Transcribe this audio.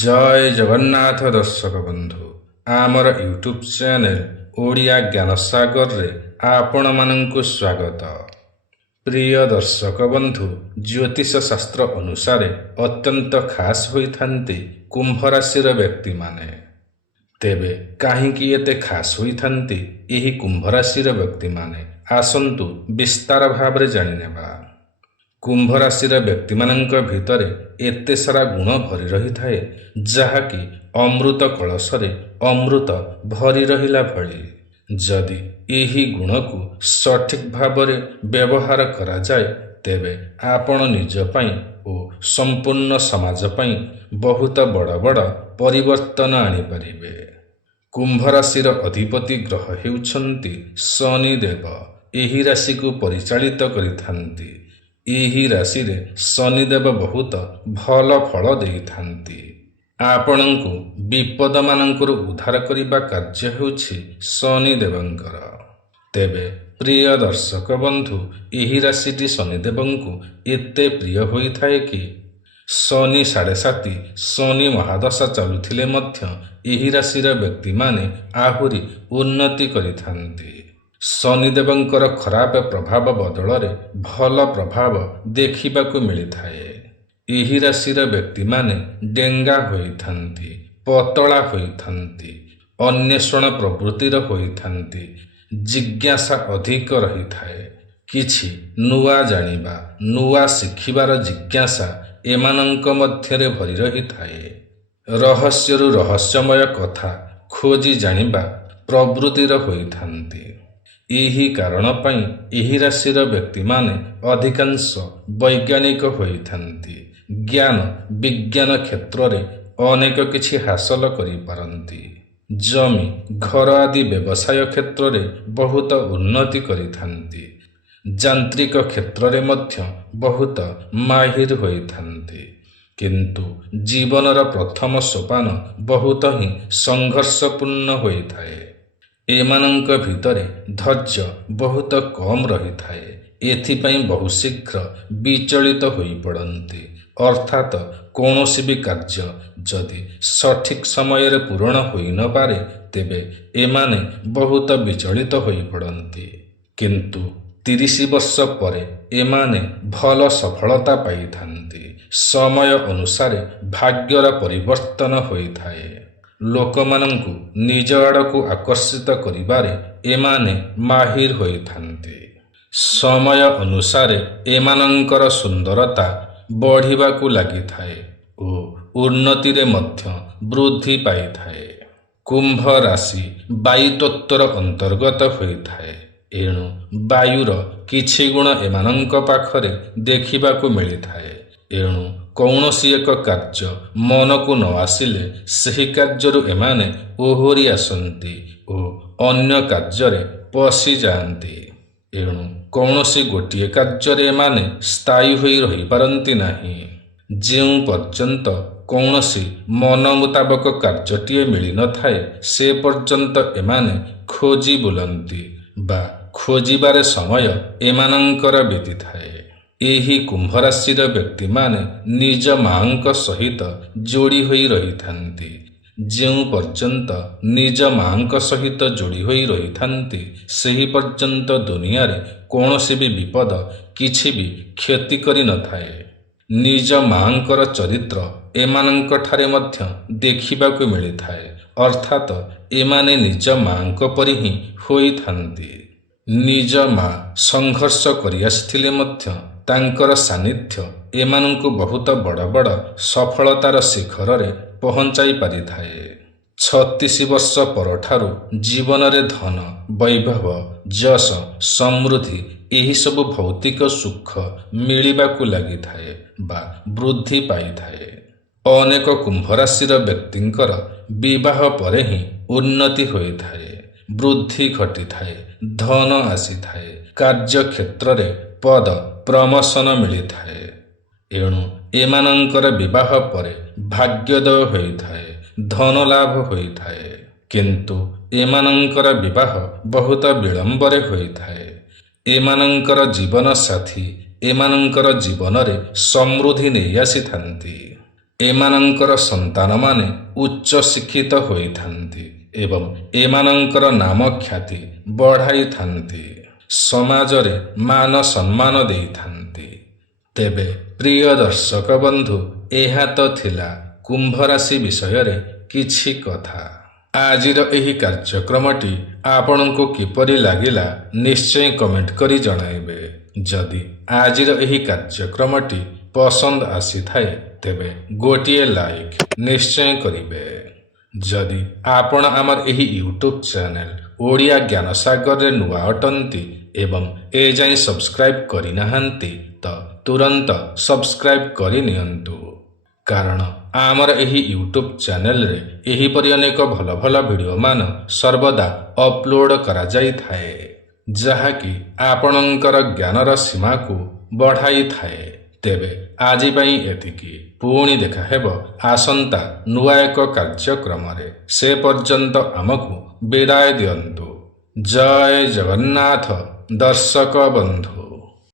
ଜୟ ଜଗନ୍ନାଥ ଦର୍ଶକ ବନ୍ଧୁ, ଆମର ୟୁଟ୍ୟୁବ୍ ଚ୍ୟାନେଲ ଓଡ଼ିଆ ଜ୍ଞାନସାଗରରେ ଆପଣମାନଙ୍କୁ ସ୍ୱାଗତ। ପ୍ରିୟ ଦର୍ଶକ ବନ୍ଧୁ, ଜ୍ୟୋତିଷ ଶାସ୍ତ୍ର ଅନୁସାରେ ଅତ୍ୟନ୍ତ ଖାସ୍ ହୋଇଥାନ୍ତି କୁମ୍ଭ ରାଶିର ବ୍ୟକ୍ତିମାନେ। ତେବେ କାହିଁକି ଏତେ ଖାସ୍ ହୋଇଥାନ୍ତି ଏହି କୁମ୍ଭ ରାଶିର ବ୍ୟକ୍ତିମାନେ? ଆସନ୍ତୁ ବିସ୍ତାର ଭାବରେ ଜାଣିନେବା। କୁମ୍ଭ ରାଶିର ବ୍ୟକ୍ତିମାନଙ୍କ ଭିତରେ ଏତେ ସାରା ଗୁଣ ଭରି ରହିଥାଏ, ଯାହାକି ଅମୃତ କଳସରେ ଅମୃତ ଭରି ରହିଲା ଭଳି। ଯଦି ଏହି ଗୁଣକୁ ସଠିକ୍ ଭାବରେ ବ୍ୟବହାର କରାଯାଏ, ତେବେ ଆପଣ ନିଜ ପାଇଁ ଓ ସମ୍ପୂର୍ଣ୍ଣ ସମାଜ ପାଇଁ ବହୁତ ବଡ଼ ବଡ଼ ପରିବର୍ତ୍ତନ ଆଣିପାରିବେ। କୁମ୍ଭ ରାଶିର ଅଧିପତି ଗ୍ରହ ହେଉଛନ୍ତି ଶନିଦେବ। ଏହି ରାଶିକୁ ପରିଚାଳିତ କରିଥାନ୍ତି। ଏହି ରାଶିରେ ଶନିଦେବ ବହୁତ ଭଲ ଫଳ ଦେଇଥାନ୍ତି। ଆପଣଙ୍କୁ ବିପଦମାନଙ୍କରୁ ଉଦ୍ଧାର କରିବା କାର୍ଯ୍ୟ ହେଉଛି ଶନିଦେବଙ୍କର। ତେବେ ପ୍ରିୟ ଦର୍ଶକ ବନ୍ଧୁ, ଏହି ରାଶିଟି ଶନିଦେବଙ୍କୁ ଏତେ ପ୍ରିୟ ହୋଇଥାଏ କି ଶନି 7.5 ଶନି ମହାଦଶା ଚାଲୁଥିଲେ ମଧ୍ୟ ଏହି ରାଶିର ବ୍ୟକ୍ତିମାନେ ଆହୁରି ଉନ୍ନତି କରିଥାନ୍ତି। ଶନିଦେବଙ୍କର ଖରାପ ପ୍ରଭାବ ବଦଳରେ ଭଲ ପ୍ରଭାବ ଦେଖିବାକୁ ମିଳିଥାଏ। ଏହି ରାଶିର ବ୍ୟକ୍ତିମାନେ ଡେଙ୍ଗା ହୋଇଥାନ୍ତି, ପତଳା ହୋଇଥାନ୍ତି, ଅନ୍ୱେଷଣ ପ୍ରବୃତ୍ତିର ହୋଇଥାନ୍ତି, ଜିଜ୍ଞାସା ଅଧିକ ରହିଥାଏ। କିଛି ନୂଆ ଜାଣିବା, ନୂଆ ଶିଖିବାର ଜିଜ୍ଞାସା ଏମାନଙ୍କ ମଧ୍ୟରେ ଭରି ରହିଥାଏ। ରହସ୍ୟରୁ ରହସ୍ୟମୟ କଥା ଖୋଜି ଜାଣିବା ପ୍ରବୃତ୍ତିର ହୋଇଥାନ୍ତି। ଏହି କାରଣ ପାଇଁ ଏହି ରାଶିର ବ୍ୟକ୍ତିମାନେ ଅଧିକାଂଶ ବୈଜ୍ଞାନିକ ହୋଇଥାନ୍ତି। ଜ୍ଞାନ ବିଜ୍ଞାନ କ୍ଷେତ୍ରରେ ଅନେକ କିଛି ହାସଲ କରିପାରନ୍ତି। ଜମି ଘର ଆଦି ବ୍ୟବସାୟ କ୍ଷେତ୍ରରେ ବହୁତ ଉନ୍ନତି କରିଥାନ୍ତି। ଯାନ୍ତ୍ରିକ କ୍ଷେତ୍ରରେ ମଧ୍ୟ ବହୁତ ମାହିର ହୋଇଥାନ୍ତି। କିନ୍ତୁ ଜୀବନର ପ୍ରଥମ ସୋପାନ ବହୁତ ହିଁ ସଂଘର୍ଷପୂର୍ଣ୍ଣ ହୋଇଥାଏ। ଏମାନଙ୍କ ଭିତରେ ଧୈର୍ଯ୍ୟ ବହୁତ କମ୍ ରହିଥାଏ। ଏଥିପାଇଁ ବହୁ ଶୀଘ୍ର ବିଚଳିତ ହୋଇପଡ଼ନ୍ତି। ଅର୍ଥାତ୍ କୌଣସି ବି କାର୍ଯ୍ୟ ଯଦି ସଠିକ୍ ସମୟରେ ପୂରଣ ହୋଇନପାରେ, ତେବେ ଏମାନେ ବହୁତ ବିଚଳିତ ହୋଇପଡ଼ନ୍ତି। କିନ୍ତୁ 30 ବର୍ଷ ପରେ ଏମାନେ ଭଲ ସଫଳତା ପାଇଥାନ୍ତି। ସମୟ ଅନୁସାରେ ଭାଗ୍ୟର ପରିବର୍ତ୍ତନ ହୋଇଥାଏ। ଲୋକମାନଙ୍କୁ ନିଜ ଆଡ଼କୁ ଆକର୍ଷିତ କରିବାରେ ଏମାନେ ମାହିର ହୋଇଥାନ୍ତି। ସମୟ ଅନୁସାରେ ଏମାନଙ୍କର ସୁନ୍ଦରତା ବଢ଼ିବାକୁ ଲାଗିଥାଏ ଓ ଉନ୍ନତିରେ ମଧ୍ୟ ବୃଦ୍ଧି ପାଇଥାଏ। କୁମ୍ଭ ରାଶି ବାୟୁ ତତ୍ତ୍ୱର ଅନ୍ତର୍ଗତ ହୋଇଥାଏ। ଏଣୁ ବାୟୁର କିଛି ଗୁଣ ଏମାନଙ୍କ ପାଖରେ ଦେଖିବାକୁ ମିଳିଥାଏ। ଏଣୁ କୌଣସି ଏକ କାର୍ଯ୍ୟ ମନକୁ ନ ଆସିଲେ ସେହି କାର୍ଯ୍ୟରୁ ଏମାନେ ଓହରି ଆସନ୍ତି ଓ ଅନ୍ୟ କାର୍ଯ୍ୟରେ ପଶିଯାଆନ୍ତି। ଏଣୁ କୌଣସି ଗୋଟିଏ କାର୍ଯ୍ୟରେ ଏମାନେ ସ୍ଥାୟୀ ହୋଇ ରହିପାରନ୍ତି ନାହିଁ। ଯେଉଁ ପର୍ଯ୍ୟନ୍ତ କୌଣସି ମନ ମୁତାବକ କାର୍ଯ୍ୟଟିଏ ମିଳିନଥାଏ, ସେ ପର୍ଯ୍ୟନ୍ତ ଏମାନେ ଖୋଜି ବୁଲନ୍ତି ବା ଖୋଜିବାରେ ସମୟ ଏମାନଙ୍କର ବିତିଥାଏ। ଏହି କୁମ୍ଭ ରାଶିର ବ୍ୟକ୍ତିମାନେ ନିଜ ମାଙ୍କ ସହିତ ଯୋଡ଼ି ହୋଇ ରହିଥାନ୍ତି। ଯେଉଁ ପର୍ଯ୍ୟନ୍ତ ନିଜ ମାଙ୍କ ସହିତ ଯୋଡ଼ି ହୋଇ ରହିଥାନ୍ତି, ସେହି ପର୍ଯ୍ୟନ୍ତ ଦୁନିଆରେ କୌଣସି ବି ବିପଦ କିଛି ବି କ୍ଷତି କରିନଥାଏ। ନିଜ ମାଙ୍କର ଚରିତ୍ର ଏମାନଙ୍କଠାରେ ମଧ୍ୟ ଦେଖିବାକୁ ମିଳିଥାଏ। ଅର୍ଥାତ୍ ଏମାନେ ନିଜ ମାଙ୍କ ପରି ହିଁ ହୋଇଥାନ୍ତି। ନିଜ ମା ସଂଘର୍ଷ କରିଆସିଥିଲେ ମଧ୍ୟ ତାଙ୍କର ସାନ୍ନିଧ୍ୟ ଏମାନଙ୍କୁ ବହୁତ ବଡ଼ ବଡ଼ ସଫଳତାର ଶିଖରରେ ପହଞ୍ଚାଇ ପାରିଥାଏ। 36 ବର୍ଷ ପରଠାରୁ ଜୀବନରେ ଧନ, ବୈଭବ, ଯଶ, ସମୃଦ୍ଧି ଏହିସବୁ ଭୌତିକ ସୁଖ ମିଳିବାକୁ ଲାଗିଥାଏ ବା ବୃଦ୍ଧି ପାଇଥାଏ। ଅନେକ କୁମ୍ଭ ରାଶିର ବ୍ୟକ୍ତିଙ୍କର ବିବାହ ପରେ ହିଁ ଉନ୍ନତି ହୋଇଥାଏ, ବୃଦ୍ଧି ଘଟିଥାଏ, ଧନ ଆସିଥାଏ, କାର୍ଯ୍ୟକ୍ଷେତ୍ରରେ ପଦ ପ୍ରମୋଶନ ମିଳିଥାଏ। ଏଣୁ ଏମାନଙ୍କର ବିବାହ ପରେ ଭାଗ୍ୟୋଦୟ ହୋଇଥାଏ, ଧନ ଲାଭ ହୋଇଥାଏ। କିନ୍ତୁ ଏମାନଙ୍କର ବିବାହ ବହୁତ ବିଳମ୍ବରେ ହୋଇଥାଏ। ଏମାନଙ୍କର ଜୀବନ ସାଥୀ ଏମାନଙ୍କର ଜୀବନରେ ସମୃଦ୍ଧି ନେଇ ଆସିଥାନ୍ତି। ଏମାନଙ୍କର ସନ୍ତାନମାନେ ଉଚ୍ଚ ଶିକ୍ଷିତ ହୋଇଥାନ୍ତି ଏବଂ ଏମାନଙ୍କର ନାମ ଖ୍ୟାତି ବଢ଼ାଇଥାନ୍ତି, ସମାଜରେ ମାନ ସମ୍ମାନ ଦେଇଥାନ୍ତି। ତେବେ ପ୍ରିୟ ଦର୍ଶକ ବନ୍ଧୁ, ଏହା ତ ଥିଲା କୁମ୍ଭ ରାଶି ବିଷୟରେ କିଛି କଥା। ଆଜିର ଏହି କାର୍ଯ୍ୟକ୍ରମଟି ଆପଣଙ୍କୁ କିପରି ଲାଗିଲା ନିଶ୍ଚୟ କମେଣ୍ଟ କରି ଜଣାଇବେ। ଯଦି ଆଜିର ଏହି କାର୍ଯ୍ୟକ୍ରମଟି ପସନ୍ଦ ଆସିଥାଏ ତେବେ ଗୋଟିଏ ଲାଇକ୍ ନିଶ୍ଚୟ କରିବେ। ଯଦି ଆପଣ ଆମର ଏହି ୟୁଟ୍ୟୁବ୍ ଚ୍ୟାନେଲ ଓଡ଼ିଆ ଜ୍ଞାନସାଗରରେ ନୂଆ ଅଟନ୍ତି ଏବଂ ଏଯାଏଁ ସବସ୍କ୍ରାଇବ୍ କରିନାହାନ୍ତି ତ ତୁରନ୍ତ ସବସ୍କ୍ରାଇବ୍ କରିନିଅନ୍ତୁ, କାରଣ ଆମର ଏହି ୟୁଟ୍ୟୁବ୍ ଚ୍ୟାନେଲରେ ଏହିପରି ଅନେକ ଭଲ ଭଲ ଭିଡ଼ିଓମାନ ସର୍ବଦା ଅପଲୋଡ଼ କରାଯାଇଥାଏ, ଯାହାକି ଆପଣଙ୍କର ଜ୍ଞାନର ସୀମାକୁ ବଢ଼ାଇଥାଏ। ତେବେ ଆଜି ପାଇଁ ଏତିକି। ପୁଣି ଦେଖା ହେବ ଆସନ୍ତା ନୂଆ ଏକ କାର୍ଯ୍ୟକ୍ରମରେ। ସେ ପର୍ଯ୍ୟନ୍ତ ଆମକୁ ବିଦାୟ ଦିଅନ୍ତୁ। ଜୟ ଜଗନ୍ନାଥ ଦର୍ଶକ ବନ୍ଧୁ।